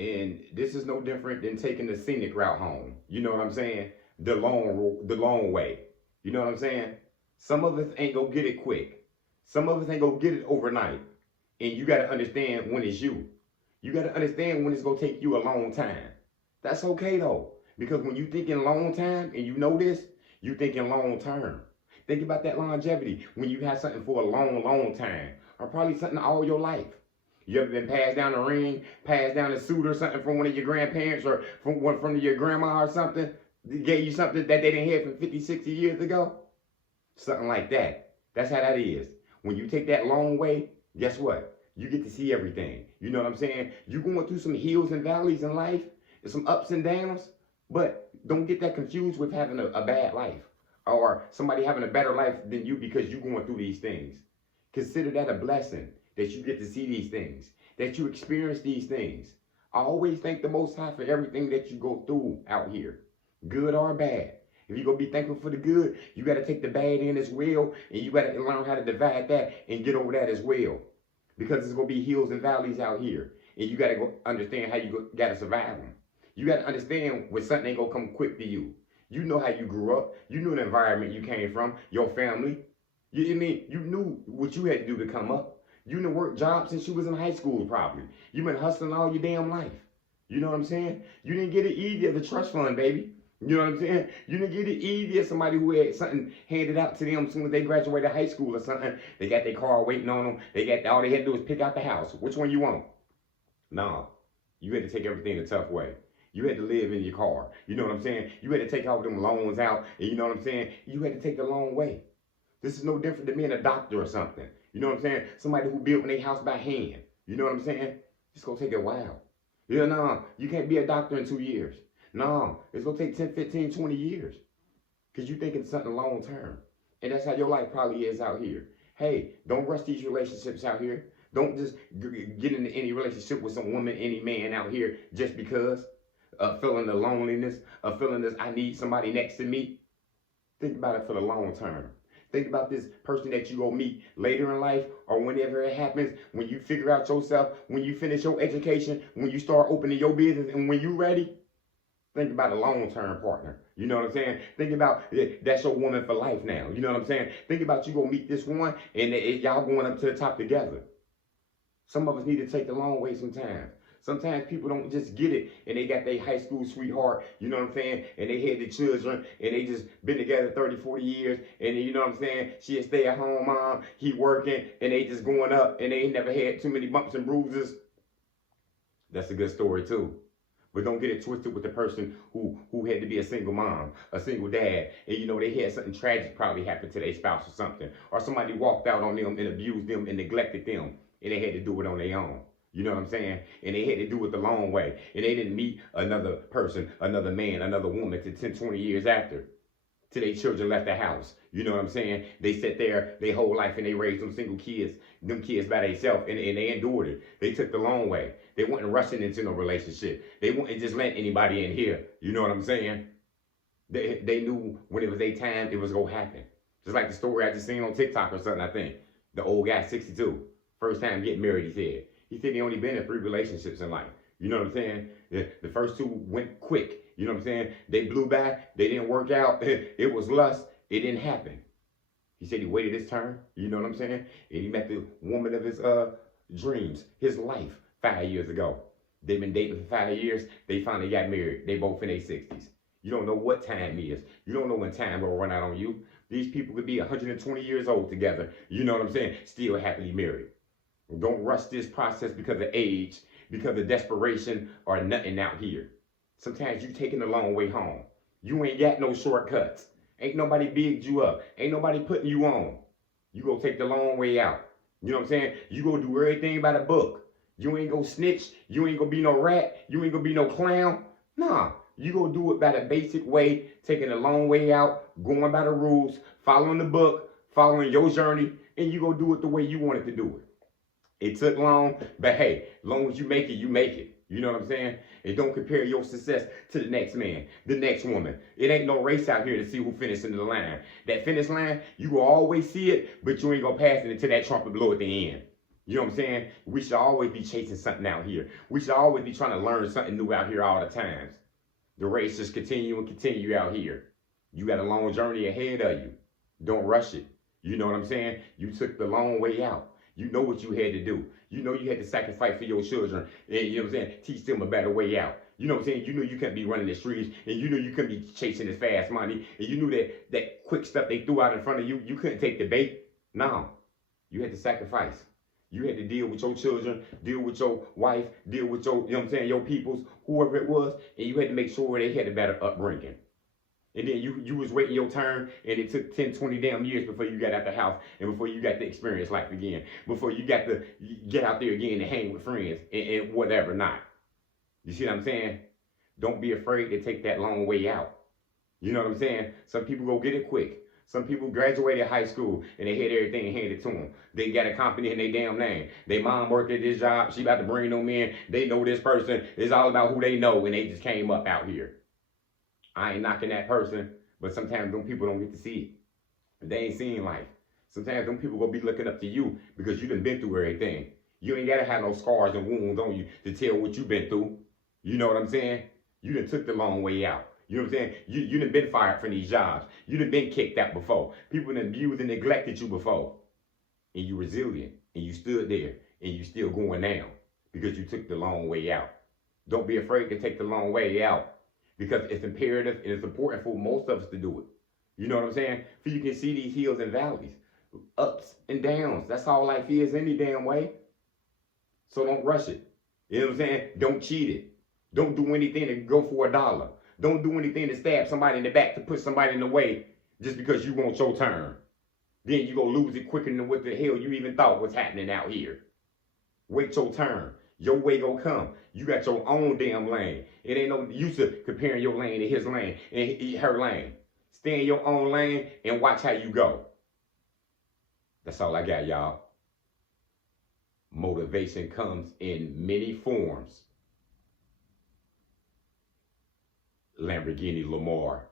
And this is no different than taking the scenic route home. You know what I'm saying? The long way. You know what I'm saying? Some of us ain't gonna get it quick. Some of us ain't gonna get it overnight. And you gotta understand when it's you. You gotta understand when it's gonna take you a long time. That's okay though. Because when you thinking long time and you know this, you thinking long term. Think about that longevity when you have something for a long, long time. Or probably something all your life. You ever been passed down a ring, passed down a suit or something from one of your grandparents or from one from your grandma or something? They gave you something that they didn't have from 50, 60 years ago? Something like that. That's how that is. When you take that long way, guess what? You get to see everything. You know what I'm saying? You're going through some hills and valleys in life, and some ups and downs, but don't get that confused with having a bad life or somebody having a better life than you because you're going through these things. Consider that a blessing that you get to see these things, that you experience these things. I always thank the Most High for everything that you go through out here, good or bad. If you're going to be thankful for the good, you got to take the bad in as well, and you got to learn how to divide that and get over that as well. Because there's going to be hills and valleys out here, and you got to go understand how you got to survive them. You got to understand when something ain't going to come quick to you. You know how you grew up. You knew the environment you came from, your family. You knew what you had to do to come up. You done worked jobs since you was in high school probably. You been hustling all your damn life. You know what I'm saying? You didn't get it easy as a trust fund, baby. You know what I'm saying? You didn't get it easy as somebody who had something handed out to them as soon as they graduated high school or something. They got their car waiting on them. All they had to do was pick out the house. Which one you want? No. You had to take everything the tough way. You had to live in your car. You know what I'm saying? You had to take all them loans out. And you know what I'm saying? You had to take the long way. This is no different than being a doctor or something. You know what I'm saying? Somebody who built their house by hand. You know what I'm saying? It's going to take a while. Yeah, no, you can't be a doctor in 2 years. No, it's going to take 10, 15, 20 years. Because you're thinking something long term. And that's how your life probably is out here. Hey, don't rush these relationships out here. Don't just get into any relationship with some woman, any man out here just because of feeling the loneliness, of feeling this, I need somebody next to me. Think about it for the long term. Think about this person that you go meet later in life or whenever it happens, when you figure out yourself, when you finish your education, when you start opening your business, and when you're ready. Think about a long-term partner. You know what I'm saying? Think about that's your woman for life now. You know what I'm saying? Think about you gonna meet this one and y'all going up to the top together. Some of us need to take the long way sometimes. Sometimes people don't just get it and they got their high school sweetheart, you know what I'm saying? And they had the children and they just been together 30, 40 years. And you know what I'm saying? She a stay-at-home mom, he working, and they just going up and they ain't never had too many bumps and bruises. That's a good story too. But don't get it twisted with the person who had to be a single mom, a single dad, and you know they had something tragic probably happen to their spouse or something. Or somebody walked out on them and abused them and neglected them. And they had to do it on their own. You know what I'm saying? And they had to do it the long way. And they didn't meet another person, another man, another woman to 10, 20 years after. Till their children left the house. You know what I'm saying? They sat there their whole life and they raised them single kids, them kids by themselves, and they endured it. They took the long way. They weren't rushing into no relationship. They wouldn't just let anybody in here. You know what I'm saying? They knew when it was their time, it was going to happen. Just like the story I just seen on TikTok or something, I think. The old guy, 62. First time getting married, he said. He said he only been in 3 relationships in life. You know what I'm saying? The first 2 went quick. You know what I'm saying? They blew by. They didn't work out. It was lust. It didn't happen. He said he waited his turn. You know what I'm saying? And he met the woman of his dreams, his life, 5 years ago. They've been dating for 5 years. They finally got married. They both in their 60s. You don't know what time is. You don't know when time will run out on you. These people could be 120 years old together. You know what I'm saying? Still happily married. Don't rush this process because of age, because of desperation or nothing out here. Sometimes you taking the long way home. You ain't got no shortcuts. Ain't nobody bigged you up. Ain't nobody putting you on. You go take the long way out. You know what I'm saying? You go do everything by the book. You ain't go snitch. You ain't gonna be no rat. You ain't gonna be no clown. Nah, you go do it by the basic way, taking the long way out, going by the rules, following the book, following your journey, and you go do it the way you wanted to do it. It took long, but hey, as long as you make it, you make it. You know what I'm saying? And don't compare your success to the next man, the next woman. It ain't no race out here to see who finished in the line. That finish line, you will always see it, but you ain't gonna pass it until that trumpet blow at the end. You know what I'm saying? We should always be chasing something out here. We should always be trying to learn something new out here all the times. The race just continue and continue out here. You got a long journey ahead of you. Don't rush it. You know what I'm saying? You took the long way out. You know what you had to do. You know you had to sacrifice for your children. And you know what I'm saying? Teach them a better way out. You know what I'm saying? You know you couldn't be running the streets, and you know you couldn't be chasing this fast money, and you knew that quick stuff they threw out in front of you, you couldn't take the bait. No, you had to sacrifice. You had to deal with your children, deal with your wife, deal with your, you know what I'm saying, your peoples, whoever it was, and you had to make sure they had a better upbringing. And then you was waiting your turn, and it took 10, 20 damn years before you got out the house, and before you got to experience life again, before you got to get out there again and hang with friends and whatever not. You see what I'm saying? Don't be afraid to take that long way out. You know what I'm saying? Some people go get it quick. Some people graduated high school and they had everything handed to them. They got a company in their damn name. Their mom worked at this job. She about to bring them in. They know this person. It's all about who they know, and they just came up out here. I ain't knocking that person, but sometimes them people don't get to see it. They ain't seen life. Sometimes them people gonna be looking up to you because you done been through everything. You ain't gotta have no scars and wounds on you to tell what you been through. You know what I'm saying? You done took the long way out. You know what I'm saying? You done been fired from these jobs. You done been kicked out before. People done abused and neglected you before. And you resilient. And you stood there. And you still going now. Because you took the long way out. Don't be afraid to take the long way out. Because it's imperative and it's important for most of us to do it. You know what I'm saying? So you can see these hills and valleys. Ups and downs. That's all life is any damn way. So don't rush it. You know what I'm saying? Don't cheat it. Don't do anything to go for $1. Don't do anything to stab somebody in the back, to put somebody in the way just because you want your turn. Then you gonna lose it quicker than what the hell you even thought was happening out here. Wait your turn. Your way gonna come. You got your own damn lane. It ain't no use of comparing your lane to his lane and her lane. Stay in your own lane and watch how you go. That's all I got, y'all. Motivation comes in many forms. Lamborghini Lamar.